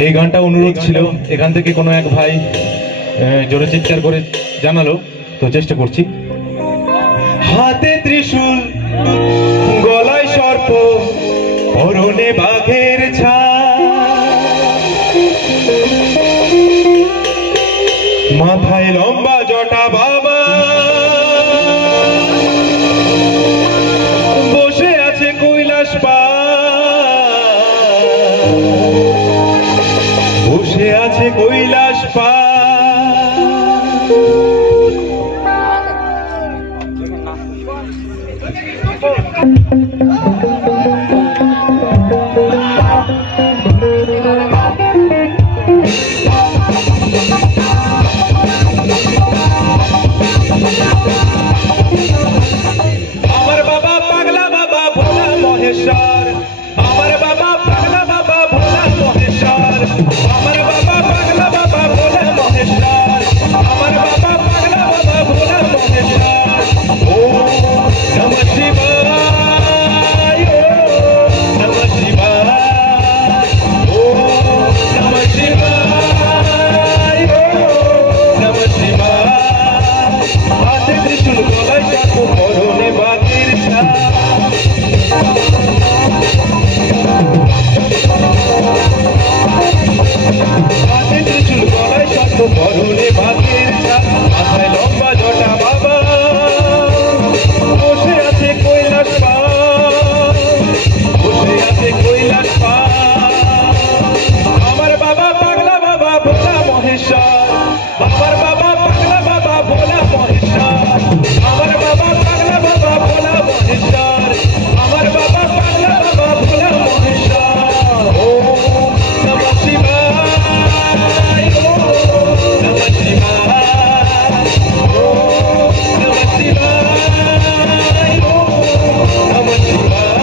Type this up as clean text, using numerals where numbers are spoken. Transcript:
এই গানটা অনুরোধ ছিল, এখান থেকে কোনো এক ভাই জোরে চিৎকার করে জানালো, তো চেষ্টা করছি। হাতে ত্রিশূল, গলায় সর্প, পরনে বাঘের ছাপ, মাথায় লম্বা জটা বাবা, বসে আছে কৈলাস পাহাড়, বসে আছে কৈলাস পাহাড়। আমার বাবা পাগলা বাবা ভোলা মহেশ্বর, আমার বাবা পাগলা বাবা ভোলা মহেশ্বর, আমার বাবা পাগলা বাবা ভোলা মহেশ্বর, আমার বাবা পাগলা বাবা ভোলা মহেশ্বর। ও নমঃ শিবায়, ও নমঃ শিবায়, ও নমঃ শিবায়, ও নমঃ শিবায়। হাতে ত্রিশূল, গলায় সর্প, পরনে বাঘের ছাপ, হাতে ত্রিশূল, গলায় সর্প, পরনে বাঘের ছাপ, মাথায় লম্বা জটা বাবা, বসে আছে কৈলাস পাহাড়, বসে আছে কৈলাস পাহাড়। আমার বাবা পাগলা বাবা ভোলা মহেশ্বর, আমার বাবা পাগলা বাবা ভোলা মহেশ্বর, আমার বাবা পাগলা বাবা ভোলা মহেশ্বর, আমার বাবা পাগলা বাবা ভোলা মহেশ্বর। ও নমঃ শিবায়, ও নমঃ শিবায়, ও নমঃ শিবায়, ও নমঃ শিবায়।